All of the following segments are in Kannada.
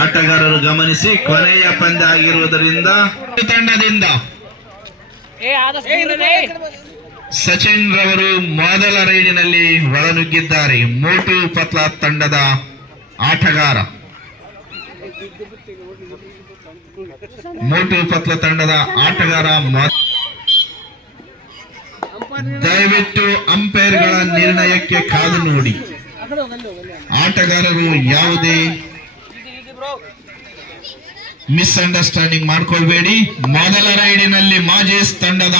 ಆಟಗಾರರು ಗಮನಿಸಿ, ಕೊನೆಯ ಪಂದ್ಯ ಆಗಿರುವುದರಿಂದ ತಂಡದಿಂದ ಸಚಿನ್ ರವರು ಮೊದಲ ರೈಡಿನಲ್ಲಿ ಒಳನುಗ್ಗಿದ್ದಾರೆ. ಮೋಟು ಪತ್ಲ ತಂಡದ ಆಟಗಾರ ದಯವಿಟ್ಟು ಅಂಪೈರ್ಗಳ ನಿರ್ಣಯಕ್ಕೆ ಕಾದು ನೋಡಿ. ಆಟಗಾರರು ಯಾವುದೇ ಮಿಸ್ಅಂಡರ್ಸ್ಟ್ಯಾಂಡಿಂಗ್ ಮಾಡ್ಕೊಳ್ಬೇಡಿ. ಮೊದಲ ರೈಡಿನಲ್ಲಿ ಮಾಜೇಸ್ ತಂಡದ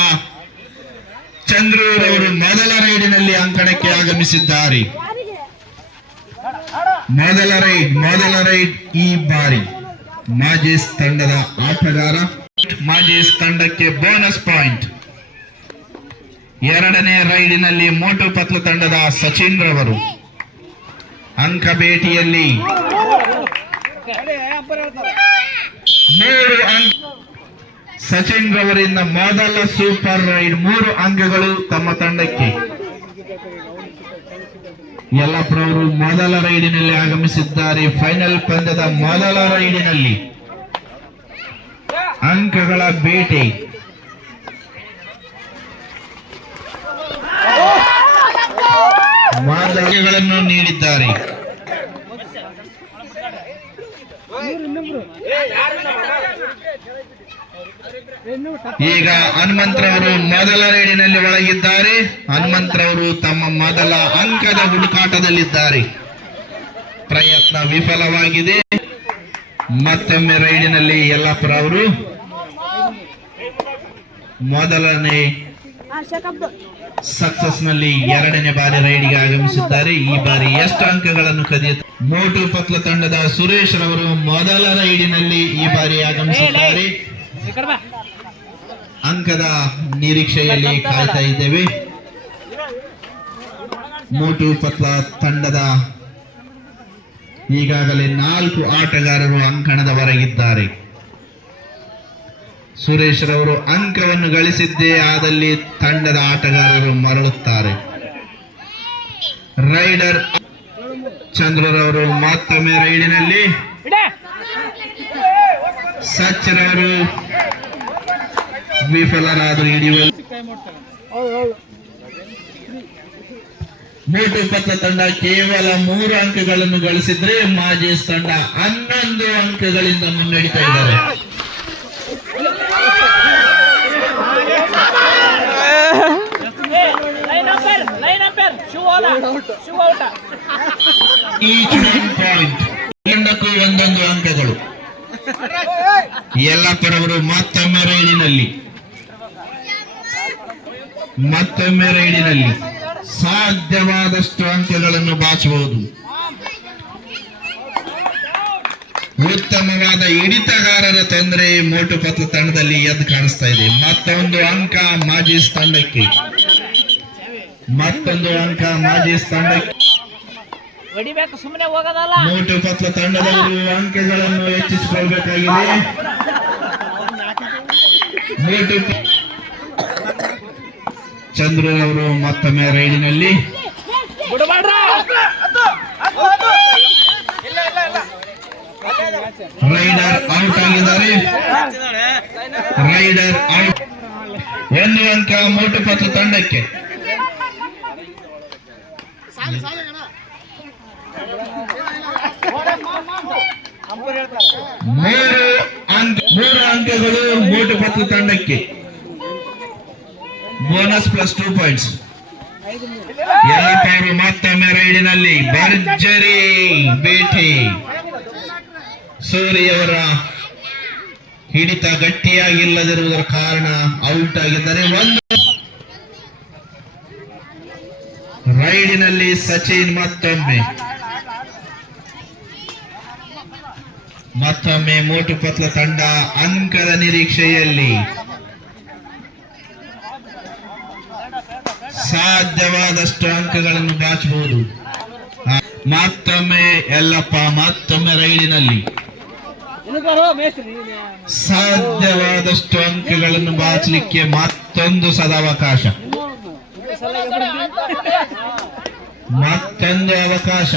ಚಂದ್ರೂರವರು ಮೊದಲ ರೈಡಿನಲ್ಲಿ ಅಂಕಣಕ್ಕೆ ಆಗಮಿಸಿದ್ದಾರೆ. ಮೊದಲ ರೈಡ್ ಈ ಬಾರಿ ಮಾಜೇಸ್ ತಂಡದ ಆಟಗಾರ. ಮಾಜೇಸ್ ತಂಡಕ್ಕೆ ಬೋನಸ್ ಪಾಯಿಂಟ್. ಎರಡನೇ ರೈಡಿನಲ್ಲಿ ಮೋಟು ಪತ್ಲ ತಂಡದ ಸಚಿನ್ ರವರು ಅಂಕ ಭೇಟಿಯಲ್ಲಿ 3 ಅಂಕ. ಸಚಿನ್ ರವರಿಂದ ಮೊದಲ ಸೂಪರ್ ರೈಡ್ 3 ಅಂಕಗಳು ತಮ್ಮ ತಂಡಕ್ಕೆ. ಯಲ್ಲಪ್ಪರವರು ಮೊದಲ ರೈಡಿನಲ್ಲಿ ಆಗಮಿಸಿದ್ದಾರೆ. ಫೈನಲ್ ಪಂದ್ಯದ ಮೊದಲ ರೈಡಿನಲ್ಲಿ ಅಂಕಗಳ ಬೇಟೆ. ಮಾದರಿಗಳನ್ನು ನೀಡಿದ್ದಾರೆ. ಈಗ ಹನುಮಂತರವರು ಮೊದಲ ರೈಡಿನಲ್ಲಿ ಒಳಗಿದ್ದಾರೆ. ಹನುಮಂತರವರು ತಮ್ಮ ಮೊದಲ ಅಂಕದ ಹುಡುಕಾಟದಲ್ಲಿದ್ದಾರೆ. ಪ್ರಯತ್ನ ವಿಫಲವಾಗಿದೆ. ಮತ್ತೊಮ್ಮೆ ರೈಡಿನಲ್ಲಿ ಯಲ್ಲಪ್ಪರವರು ಮೊದಲನೇ ಸಕ್ಸಸ್ ನಲ್ಲಿ ಎರಡನೇ ಬಾರಿ ರೈಡ್ಗೆ ಆಗಮಿಸಿದ್ದಾರೆ. ಈ ಬಾರಿ ಎಷ್ಟು ಅಂಕಗಳನ್ನು ಕದಿಯುತ್ತಾರೆ? ಮೋಟು ಪತ್ಲ ತಂಡದ ಸುರೇಶ್ ರವರು ಮೊದಲ ರೈಡಿನಲ್ಲಿ ಈ ಬಾರಿ ಆಗಮಿಸಿದ್ದಾರೆ. ಅಂಕದ ನಿರೀಕ್ಷೆಯಲ್ಲಿ ಕಾಯ್ತಾ ಇದ್ದೇವೆ. ಮೋಟು ಪತ್ಲ ತಂಡದ ಈಗಾಗಲೇ 4 ಆಟಗಾರರು ಅಂಕಣದ ಹೊರಗಿದ್ದಾರೆ. ಸುರೇಶ್ ರವರು ಅಂಕವನ್ನು ಗಳಿಸಿದ್ದೇ ಆದಲ್ಲಿ ತಂಡದ ಆಟಗಾರರು ಮರಳುತ್ತಾರೆ. ರೈಡರ್ ಚಂದ್ರರವರು ಮತ್ತೊಮ್ಮೆ ರೈಡಿನಲ್ಲಿ. ಸಚ್ರವರು ವಿಫಲರಾದರು ಹಿಡಿಯುವಲ್ಲಿ. ಮೋಟು ಪತ್ಲ ತಂಡ ಕೇವಲ 3 ಅಂಕಗಳನ್ನು ಗಳಿಸಿದ್ರೆ ಮಾಜೇಸ್ ತಂಡ 11 ಅಂಕಗಳಿಂದ ಮುನ್ನಡೆತಾ ಇದ್ದಾರೆ. Each 1 point. ತಂಡಕ್ಕೂ 1 ಅಂಕಗಳು. ಯಲ್ಲಪ್ಪರವರು ಮತ್ತೊಮ್ಮೆ ರೈಡಿನಲ್ಲಿ ಸಾಧ್ಯವಾದಷ್ಟು ಅಂಕಗಳನ್ನು ಬಾಚಬಹುದು. ಉತ್ತಮವಾದ ಹಿಡಿತಗಾರರ ತೊಂದರೆ ಮೋಟು ಪತ್ಲ ತಂಡದಲ್ಲಿ ಎದ್ದು ಕಾಣಿಸ್ತಾ ಇದೆ. ಮತ್ತೊಂದು ಅಂಕ ಮಾಜೀಸ್ ತಂಡಕ್ಕೆ. ಮೋಟು ಪತ್ಲ ತಂಡದವರು ಅಂಕಗಳನ್ನು ಹೆಚ್ಚಿಸಿಕೊಳ್ಳಬೇಕಾಗಿದೆ. ಚಂದ್ರರವರು ಮತ್ತೊಮ್ಮೆ ರೈಡಿನಲ್ಲಿ. ರೈಡರ್ ಔಟ್ ಆಗಿದ್ದಾರೆ. 1 ಅಂಕ ಮೋಟು ಪತ್ಲ ತಂಡಕ್ಕೆ. 3 ಅಂಕಗಳು ಮೋಟು ಪತ್ಲ ತಂಡಕ್ಕೆ. Bonus plus 2 points. ಯಲ್ಲಪ್ಪರು ಮತ್ತೊಮ್ಮೆ ರೈಡಿನಲ್ಲಿ ಭರ್ಜರಿ ಭೇಟಿ. ಸೂರಿಯವರ ಹಿಡಿತ ಗಟ್ಟಿಯಾಗಿಲ್ಲದಿರುವುದರ ಕಾರಣ ಔಟ್ ಆಗಿದ್ದಾರೆ. 1 ರೈಡಿನಲ್ಲಿ ಸಚಿನ್ ಮತ್ತೊಮ್ಮೆ ಮೋಟು ಪತ್ಲ ತಂಡ ಅಂಕದ ನಿರೀಕ್ಷೆಯಲ್ಲಿ. ಸಾಧ್ಯವಾದಷ್ಟು ಅಂಕಗಳನ್ನು ಬಾಚಬಹುದು. ಮತ್ತೊಮ್ಮೆ ಯಲ್ಲಪ್ಪ ರೈಡಿನಲ್ಲಿ. ಸಾಧ್ಯವಾದಷ್ಟು ಅಂಕಗಳನ್ನು ಬಾಚಲಿಕ್ಕೆ ಮತ್ತೊಂದು ಸದಾವಕಾಶ. ಮತ್ತೊಂದು ಅವಕಾಶ,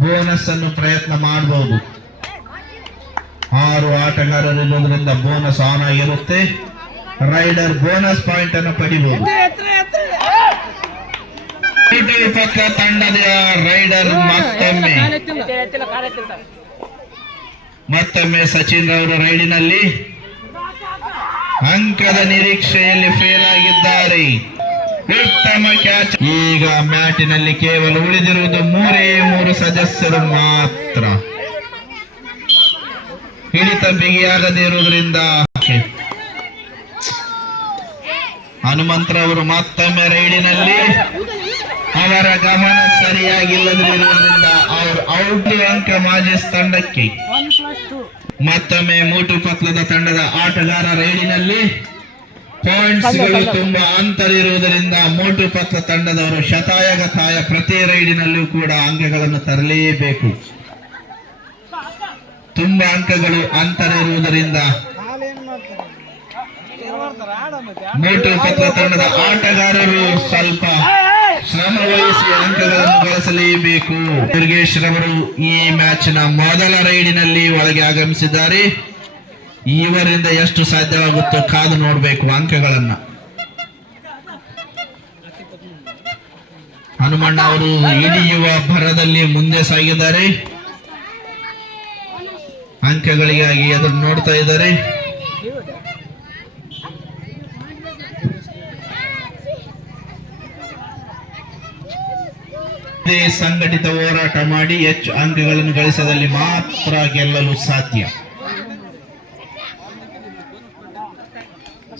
ಬೋನಸ್ ಅನ್ನು ಪ್ರಯತ್ನ ಮಾಡಬಹುದು. 6 ಆಟಗಾರರಿರುವುದರಿಂದ ಬೋನಸ್ ಆನ್ ಆಗಿರುತ್ತೆ. ರೈಡರ್ ಬೋನಸ್ ಪಾಯಿಂಟ್ ಅನ್ನು ಪಡಿಬಹುದು. ಪಕ್ಕ ತಂಡದ ರೈಡರ್ ಮತ್ತೊಮ್ಮೆ ಸಚಿನ್ ರವರು ರೈಡಿನಲ್ಲಿ ಅಂಕದ ನಿರೀಕ್ಷೆಯಲ್ಲಿ ಫೇಲ್ ಆಗಿದ್ದಾರೆ. ಉತ್ತಮ ಕ್ಯಾಚ್. ಈಗ ಮ್ಯಾಟಿನಲ್ಲಿ ಕೇವಲ ಉಳಿದಿರುವುದು 3 ಸದಸ್ಯರು ಮಾತ್ರ. ಹಿಡಿತ ಬಿಗಿಯಾಗದೇ ಇರುವುದರಿಂದ ಹನುಮಂತರವರು ಮತ್ತೊಮ್ಮೆ ರೈಡಿನಲ್ಲಿ ಅವರ ಗಮನ ಸರಿಯಾಗಿಲ್ಲದಿರುವುದರಿಂದ ಅವರು ಔಟ್. ಅಂಕ ಮಾಜಿಸ್ ತಂಡಕ್ಕೆ. ಮತ್ತೊಮ್ಮೆ ಮೂಟು ಪತ್ಲದ ತಂಡದ ಆಟಗಾರ ರೈಡಿನಲ್ಲಿ ಪಾಯಿಂಟ್ಸ್ಗಳು ತುಂಬಾ ಅಂತರ ಇರುವುದರಿಂದ ಮೋಟು ಪತ್ರ ತಂಡದವರು ಶತಾಯಗತಾಯ ಪ್ರತಿ ರೈಡಿನಲ್ಲೂ ಕೂಡ ಅಂಕಗಳನ್ನು ತರಲೇಬೇಕು. ತುಂಬಾ ಅಂಕಗಳು ಅಂತರ ಇರುವುದರಿಂದ ಮೋಟು ಪತ್ರ ತಂಡದ ಆಟಗಾರರು ಸ್ವಲ್ಪ ಶ್ರಮ ವಹಿಸಿ ಅಂಕಗಳನ್ನು ಗಳಿಸಲೇಬೇಕು. ದುರ್ಗೇಶ್ ರವರು ಈ ಮ್ಯಾಚಿನ ಮೊದಲ ರೈಡಿನಲ್ಲಿ ಒಳಗೆ ಆಗಮಿಸಿದ್ದಾರೆ. ಇವರಿಂದ ಎಷ್ಟು ಸಾಧ್ಯವಾಗುತ್ತೋ ಕಾದು ನೋಡಬೇಕು ಅಂಕಗಳನ್ನ. ಹನುಮಣ್ಣ ಅವರು ಹಿಡಿಯುವ ಭರದಲ್ಲಿ ಮುಂದೆ ಸಾಗಿದ್ದಾರೆ. ಅಂಕಗಳಿಗಾಗಿ ಎದುರು ನೋಡ್ತಾ ಇದ್ದಾರೆ. ಸಂಘಟಿತ ಹೋರಾಟ ಮಾಡಿ ಹೆಚ್ಚು ಅಂಕಗಳನ್ನು ಗಳಿಸದಲ್ಲಿ ಮಾತ್ರ ಗೆಲ್ಲಲು ಸಾಧ್ಯ.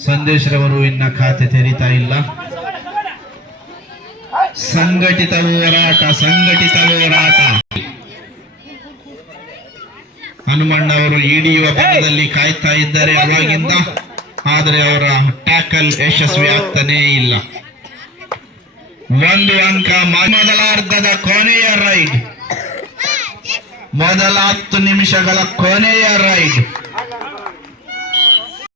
ಸಂದೇಶ್ ರವರು ಇನ್ನ ಖಾತೆ ತೆರೀತಾ ಇಲ್ಲ. ಸಂಘಟಿತ ಹೋರಾಟ. ಹನುಮಣ್ಣ ಅವರು ಹಿಡಿಯುವ ಬಲದಲ್ಲಿ ಕಾಯ್ತಾ ಇದ್ದಾರೆ ಅವಾಗಿಂದ, ಆದರೆ ಅವರ ಟ್ಯಾಕಲ್ ಯಶಸ್ವಿ ಆಗ್ತಾನೇ ಇಲ್ಲ. 1 ಅಂಕ. ಮೊದಲಾರ್ಧದ ಕೊನೆಯ ರೈಡ್, ಮೊದಲ 10 ನಿಮಿಷಗಳ ಕೊನೆಯ ರೈಡ್.